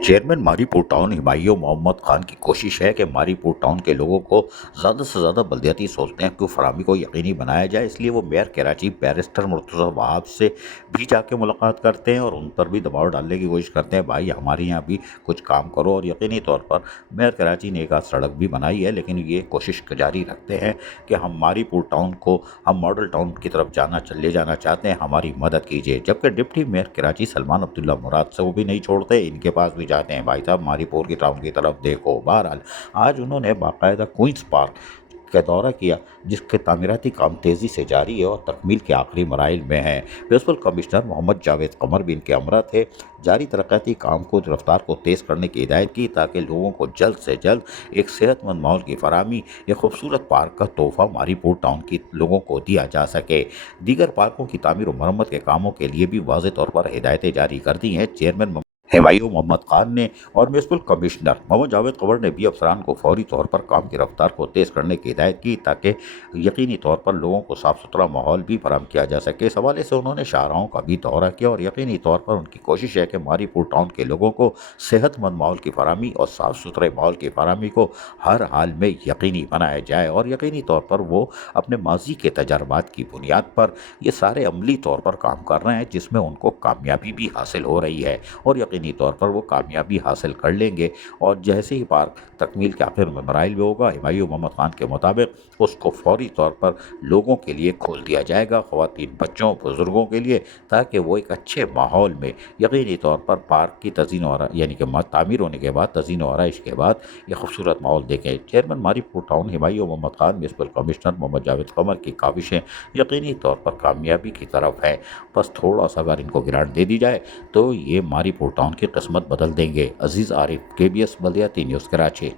Chairman Mauripur town Humayun Mohammad Khan की कोशिश है कि मारीपुर टाउन के लोगों को ज़्यादा से ज़्यादा बलदियाती सहूलतें की फराहमी को यकीनी बनाया जाए। इसलिए वो मेयर कराची बैरिस्टर मुर्तज़ा वहाब से भी जाके मुलाकात करते हैं और उन पर भी दबाव डालने की कोशिश करते हैं, भाई हमारे यहाँ भी कुछ काम करो। और यकीनी तौर पर मेयर कराची ने एक आध सड़क भी बनाई है, लेकिन ये कोशिश जारी रखते हैं कि हम मारीपुर टाउन को हम मॉडल टाउन की तरफ ले जाना चाहते हैं, हमारी मदद कीजिए। जबकि डिप्टी मेयर कराची सलमान अब्दुल्ला मुराद से वो भी नहीं छोड़ते, इनके पास भी जाते हैं, भाई साहब मारीपुर की टाउन की तरफ देखो। बहरहाल आज उन्होंने बाकायदा क्वींस पार्क का दौरा किया, जिसके तामीराती काम तेज़ी से जारी है और तकमील के आखिरी मराइल में है। म्यूनसिपल कमिश्नर मोहम्मद जावेद कमर भी इनके हमरा थे। जारी तरक्याती काम को रफ्तार को तेज़ करने की हिदायत की ताकि लोगों को जल्द से जल्द एक सेहतमंद माहौल की फराहमी, एक खूबसूरत पार्क का तोहफा मारीपुर टाउन के लोगों को दिया जा सके। दीगर पार्कों की तामीर और मरम्मत के कामों के लिए भी वाज़ेह तौर पर हिदायतें जारी कर दी हैं चेयरमैन हुमायूं मोहम्मद खान ने। और म्यूनसिपल कमिश्नर मोहम्मद जावेद कमर ने भी अफसरान को फौरी तौर पर काम की रफ्तार को तेज़ करने की हिदायत की ताकि यकीनी तौर पर लोगों को साफ़ सुथरा माहौल भी फराहम किया जा सके। इस हवाले से उन्होंने शाहराहों का भी दौरा किया और यकीनी तौर पर उनकी कोशिश है कि मारीपुर टाउन के लोगों को सेहतमंद माहौल की फराहमी और साफ़ सुथरे माहौल की फराहमी को हर हाल में यकीनी बनाया जाए। और यकीनी तौर पर वो अपने माजी के तजर्बात की बुनियाद पर ये सारे अमली तौर पर काम कर रहे हैं, जिसमें उनको कामयाबी भी हासिल हो रही है और यकीनी तौर पर वो कामयाबी हासिल कर लेंगे। और जैसे ही पार्क तकमील के आखिर में मराइल में होगा, हुमायूं मोहम्मद खान के मुताबिक उसको फौरी तौर पर लोगों के लिए खोल दिया जाएगा, ख़वातीन, बच्चों, बुज़ुर्गों के लिए, ताकि वो एक अच्छे माहौल में यकीनी तौर पर पार्क की तज़ीन और यानी कि तामीर होने के बाद, तज़ीन और आराइश के बाद ये खूबसूरत माहौल देखें। Chairman Mauripur town Humayun Mohammad Khan, municipal commissioner Mohammad Javed Qamar की काविशें यकीनी तौर पर कामयाबी की तरफ हैं। बस थोड़ा सा अगर इनको गिरावट दे दी जाए तो ये मारीपुर टाउन की किस्मत बदल देंगे। अजीज़ आरिफ, KBS बलदियाती न्यूज़, कराची।